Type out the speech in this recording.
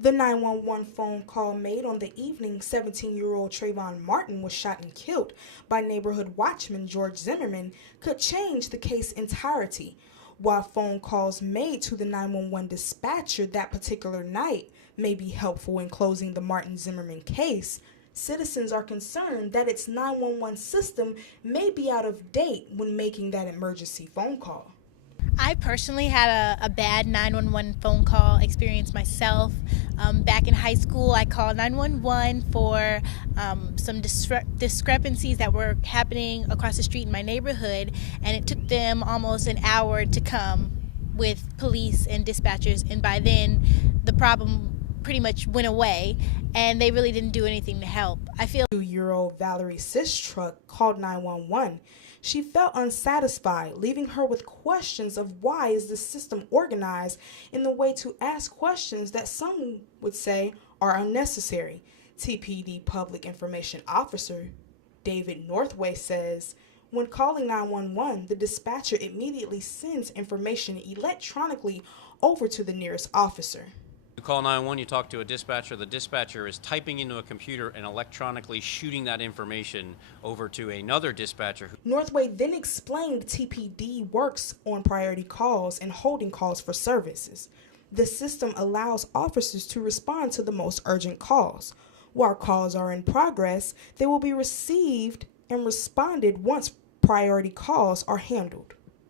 The 911 phone call made on the evening 17-year-old Trayvon Martin was shot and killed by neighborhood watchman George Zimmerman could change the case entirety. While phone calls made to the 911 dispatcher that particular night may be helpful in closing the Martin Zimmerman case, citizens are concerned that its 911 system may be out of date when making that emergency phone call. I personally had a bad 911 phone call experience myself. Back in high school, I called 911 for some discrepancies that were happening across the street in my neighborhood, and it took them almost an hour to come with police and dispatchers, and by then the problem pretty much went away, and they really didn't do anything to help. I feel 2-year-old Valerie Sistruck called 911. She felt unsatisfied, leaving her with questions of why is the system organized in the way to ask questions that some would say are unnecessary. TPD Public Information Officer David Northway says, when calling 911, the dispatcher immediately sends information electronically over to the nearest officer. You call 911, you talk to a dispatcher. The dispatcher is typing into a computer and electronically shooting that information over to another dispatcher. Northway then explained TPD works on priority calls and holding calls for services. The system allows officers to respond to the most urgent calls. While calls are in progress, they will be received and responded once priority calls are handled.